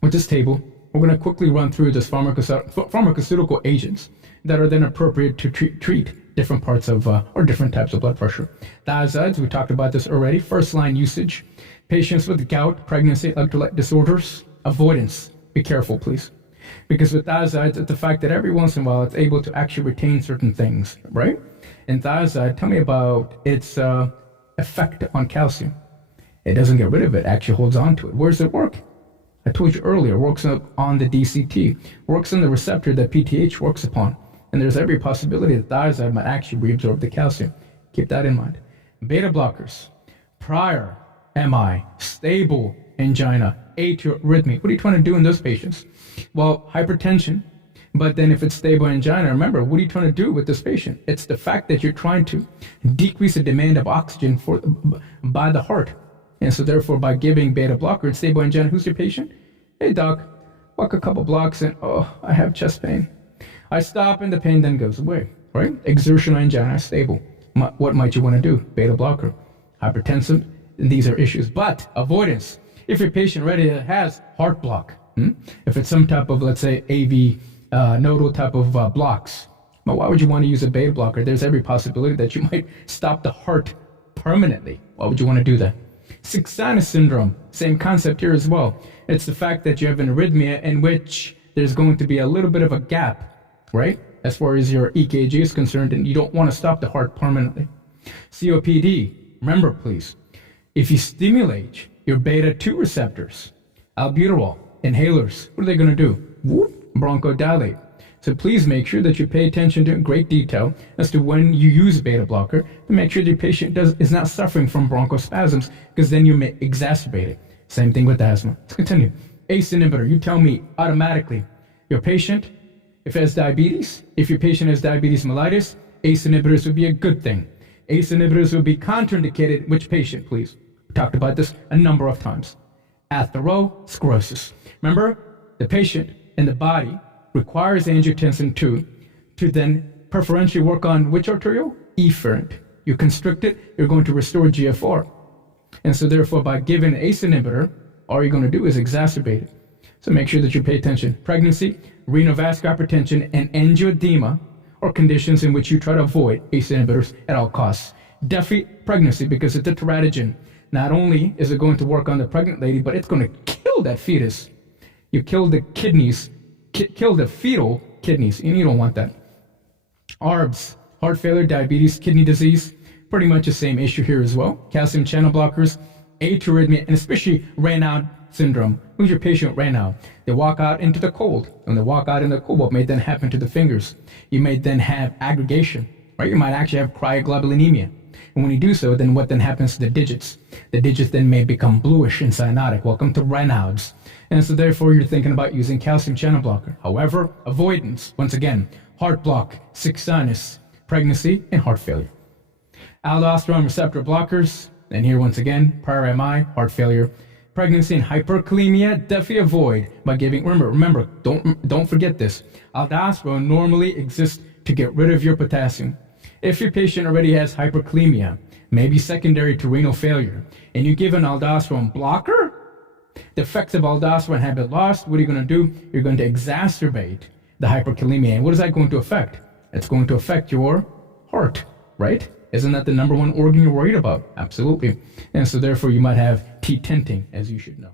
With this table, we're going to quickly run through this pharmaceutical agents that are then appropriate to treat different parts of or different types of blood pressure. Thiazides, we talked about this already. First line usage. Patients with gout, pregnancy, electrolyte disorders, avoidance. Be careful, please. Because with thiazides, it's the fact that every once in a while it's able to actually retain certain things, right? And thiazide, tell me about its effect on calcium. It doesn't get rid of it, actually holds on to it. Where does it work? I told you earlier, works on the DCT, works on the receptor that PTH works upon. And there's every possibility that thiazide might actually reabsorb the calcium. Keep that in mind. Beta blockers, prior MI, stable angina, arrhythmia. What are you trying to do in those patients? Well, hypertension, but then if it's stable angina, remember, what are you trying to do with this patient? It's the fact that you're trying to decrease the demand of oxygen by the heart. And so therefore, by giving beta blocker and stable angina, who's your patient? Hey doc, walk a couple blocks and, oh, I have chest pain. I stop and the pain then goes away, right? Exertional angina, stable. What might you want to do? Beta blocker. Hypertensive, these are issues. But avoidance, if your patient already has heart block, if it's some type of, let's say, AV nodal type of blocks, but why would you want to use a beta blocker? There's every possibility that you might stop the heart permanently. Why would you want to do that? Sixth sinus syndrome, same concept here as well. It's the fact that you have an arrhythmia in which there's going to be a little bit of a gap, right? As far as your EKG is concerned, and you don't want to stop the heart permanently. COPD, remember please, if you stimulate your beta-2 receptors, albuterol, inhalers, what are they going to do? Whoop, bronchodilate. So please make sure that you pay attention to great detail as to when you use beta blocker to make sure the patient is not suffering from bronchospasms, because then you may exacerbate it. Same thing with asthma. Let's continue. ACE inhibitor, you tell me automatically, your patient, if it has diabetes, if your patient has diabetes mellitus, ACE inhibitors would be a good thing. ACE inhibitors would be contraindicated. Which patient, please? We talked about this a number of times. Atherosclerosis. Remember, the patient in the body requires angiotensin II to then preferentially work on which arteriole? Efferent. You constrict it, you're going to restore GFR. And so therefore, by giving an ACE inhibitor, all you're going to do is exacerbate it. So make sure that you pay attention. Pregnancy, renal vascular hypertension, and angioedema are conditions in which you try to avoid ACE inhibitors at all costs. Definitely pregnancy, because it's a teratogen. Not only is it going to work on the pregnant lady, but it's going to kill that fetus. You kill the kidneys, kill the fetal kidneys, and you don't want that. ARBs, heart failure, diabetes, kidney disease, pretty much the same issue here as well. Calcium channel blockers, arrhythmia, and especially Raynaud syndrome. Who's your patient right now? They walk out into the cold. When they walk out in the cold, what may then happen to the fingers? You may then have aggregation, right? You might actually have cryoglobulinemia. And when you do so, then what then happens to the digits? The digits then may become bluish and cyanotic. Welcome to Raynaud's. And so therefore, you're thinking about using calcium channel blocker. However, avoidance, once again, heart block, sixth sinus, pregnancy, and heart failure. Aldosterone receptor blockers, and here once again, prior MI, heart failure, pregnancy, and hyperkalemia, definitely avoid by giving, remember, don't forget this. Aldosterone normally exists to get rid of your potassium. If your patient already has hyperkalemia, maybe secondary to renal failure, and you give an aldosterone blocker, the effects of aldosterone have been lost. What are you going to do? You're going to exacerbate the hyperkalemia. And what is that going to affect? It's going to affect your heart, right? Isn't that the number one organ you're worried about? Absolutely. And so therefore you might have T-tenting, as you should know.